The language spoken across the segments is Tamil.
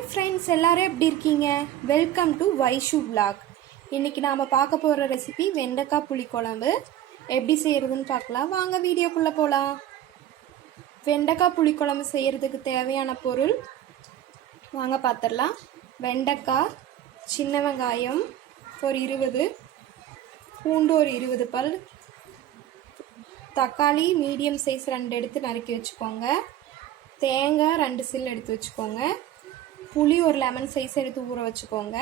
ஹாய் ஃப்ரெண்ட்ஸ், எல்லாரும் எப்படி இருக்கீங்க? Welcome to Vaishu vlog. இன்றைக்கி நாம் பார்க்க போகிற ரெசிபி வெண்டைக்காய் புளிக்குழம்பு. எப்படி செய்கிறதுன்னு பார்க்கலாம் வாங்க, வீடியோக்குள்ளே போகலாம். வெண்டைக்காய் புளிக்குழம்பு செய்கிறதுக்கு தேவையான பொருள் வாங்க பார்த்துடலாம். வெண்டைக்காய், சின்ன வெங்காயம் ஒரு 20, பூண்டு ஒரு 20 பல், தக்காளி மீடியம் சைஸ் 2 எடுத்து நறுக்கி வச்சுக்கோங்க, தேங்காய் 2 சில் எடுத்து வச்சுக்கோங்க, புளி ஒரு லெமன் சைஸ் எடுத்து ஊற வச்சுக்கோங்க,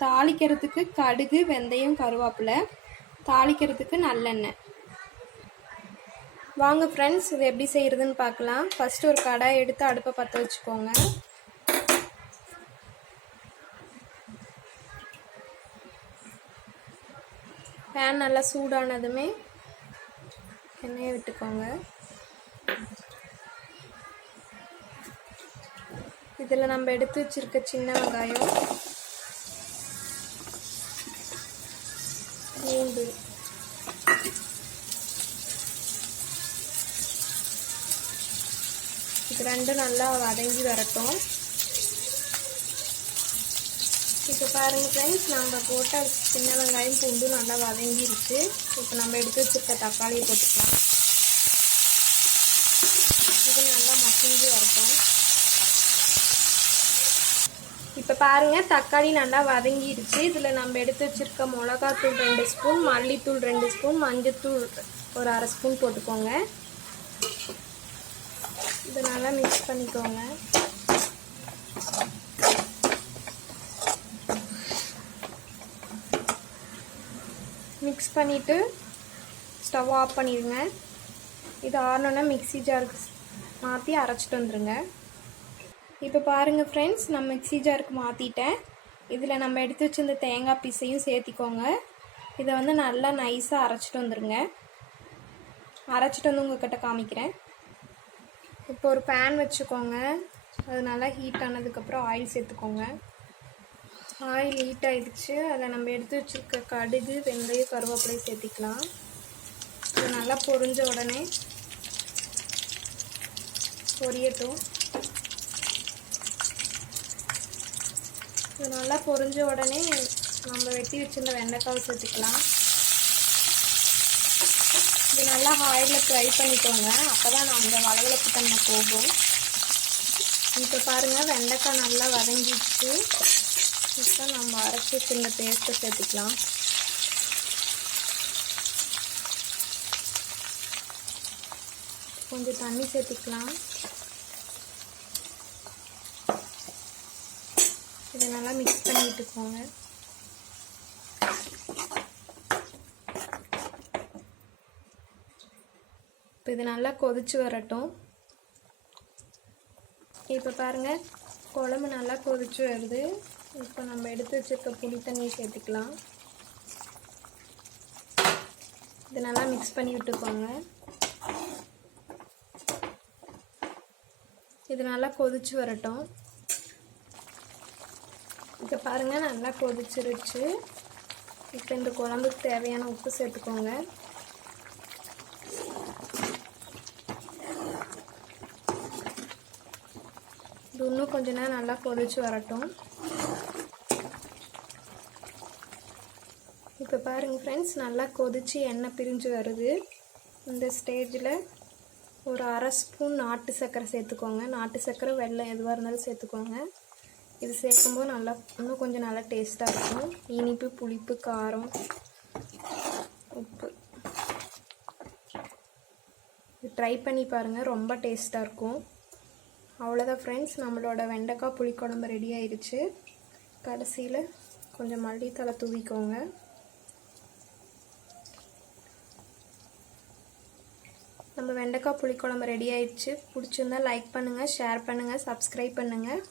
தாளிக்கிறதுக்கு கடுகு, வெந்தயம், கருவேப்பிலை, தாளிக்கிறதுக்கு நல்லெண்ணெய். வாங்க ஃப்ரெண்ட்ஸ், இது எப்படி செய்கிறதுன்னு பார்க்கலாம். ஃபஸ்ட்டு ஒரு கடாய் எடுத்து அடுப்பை பற்ற வச்சுக்கோங்க. பேன் நல்லா சூடானதுமே எண்ணெயை விட்டுக்கோங்க. இதில் நம்ம எடுத்து வச்சிருக்க சின்ன வெங்காயம், பூண்டு, இது ரெண்டும் நல்லா வதங்கி வரட்டும். இப்போ பாருங்கள் ஃப்ரெண்ட்ஸ், நம்ம போட்ட சின்ன வெங்காயம் பூண்டு நல்லா வதங்கிருச்சு. இப்போ நம்ம எடுத்து வச்சிருக்க தக்காளியை போட்டுக்கலாம். இது நல்லா மசிஞ்சு வரட்டும். இப்போ பாருங்கள், தக்காளி நல்லா வதங்கிருச்சு. இதில் நம்ம எடுத்து வச்சுருக்க மிளகாத்தூள் 2 ஸ்பூன், மல்லித்தூள் 2 ஸ்பூன், மஞ்சத்தூள் ஒரு அரை ஸ்பூன் போட்டுக்கோங்க. இதை நல்லா மிக்ஸ் பண்ணிக்கோங்க. மிக்ஸ் பண்ணிவிட்டு ஸ்டவ் ஆஃப் பண்ணிடுங்க. இது ஆறணுன்னா மிக்ஸி ஜாருக்கு மாற்றி அரைச்சிட்டு வந்துடுங்க. இப்போ பாருங்கள் ஃப்ரெண்ட்ஸ், நான் மிக்ஸி ஜாருக்கு மாற்றிட்டேன். இதில் நம்ம எடுத்து வச்சு இந்த தேங்காய் பீஸையும் சேர்த்திக்கோங்க. இதை வந்து நல்லா நைஸாக அரைச்சிட்டு வந்துடுங்க. அரைச்சிட்டு வந்து உங்கள்கிட்ட காமிக்கிறேன். இப்போ ஒரு பேன் வச்சுக்கோங்க. அது நல்லா ஹீட் ஆனதுக்கப்புறம் ஆயில் சேர்த்துக்கோங்க. ஆயில் ஹீட் ஆகிடுச்சு. அதில் நம்ம எடுத்து வச்சுருக்க கடுகு, வெந்தயம், கருவேப்பிலை சேர்த்திக்கலாம். இது நல்லா பொரிஞ்ச உடனே பொரியட்டும். இது நல்லா பொரிஞ்ச உடனே நம்ம வெட்டி வச்சுருந்த வெண்டைக்காய் சேர்த்துக்கலாம். இது நல்லா ஆயிலில் ஃப்ரை பண்ணிக்கோங்க. அப்போ தான் அந்த வளவளப்பு தன்மை போகும். இப்போ பாருங்கள், வெண்டைக்காய் நல்லா வதங்கிடுச்சு. இப்போ நம்ம அரைச்சி வச்சுருந்த பேஸ்ட்டை சேர்த்துக்கலாம். கொஞ்சம் தண்ணி சேர்த்துக்கலாம். இதை நல்லா மிக்ஸ் பண்ணி விட்டுக்கோங்க. இப்போ இது நல்லா கொதிச்சு வரட்டும். இப்போ பாருங்கள், குழம்பு நல்லா கொதிச்சு வருது. இப்போ நம்ம எடுத்து வச்சுருக்க புளி தண்ணியை சேர்த்துக்கலாம். இது நல்லா மிக்ஸ் பண்ணி விட்டுக்கோங்க. இது நல்லா கொதிச்சு வரட்டும். இப்போ பாருங்கள், நல்லா கொதிச்சிருச்சு. இப்போ இந்த குழம்புக்கு தேவையான உப்பு சேர்த்துக்கோங்க. இது இன்னும் கொஞ்ச நேரம் நல்லா கொதிச்சு வரட்டும். இப்போ பாருங்கள் ஃப்ரெண்ட்ஸ், நல்லா கொதிச்சு எண்ணெய் பிரிஞ்சு வருது. இந்த ஸ்டேஜில் ஒரு அரை ஸ்பூன் நாட்டு சர்க்கரை சேர்த்துக்கோங்க. நாட்டு சர்க்கரை, வெல்லம் எதுவாக இருந்தாலும் சேர்த்துக்கோங்க. இது சேர்க்கும்போது நல்லா இன்னும் கொஞ்சம் நல்லா டேஸ்ட்டாக இருக்கும். இனிப்பு, புளிப்பு, காரம், உப்பு. இது ட்ரை பண்ணி பாருங்கள், ரொம்ப டேஸ்ட்டாக இருக்கும். அவ்வளோதான் ஃப்ரெண்ட்ஸ், நம்மளோட வெண்டைக்காய் புளிக்குழம்பு ரெடி ஆயிடுச்சு. கடைசியில் கொஞ்சம் மல்லித்தழை தூவிக்கோங்க. நம்ம வெண்டைக்காய் புளிக்குழம்பு ரெடி ஆயிடுச்சு. பிடிச்சிருந்தா லைக் பண்ணுங்கள், ஷேர் பண்ணுங்கள், சப்ஸ்கிரைப் பண்ணுங்கள்.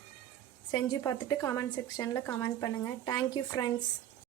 செஞ்சு பார்த்துட்டு கமெண்ட் செக்ஷனில் கமெண்ட் பண்ணுங்கள். Thank you friends.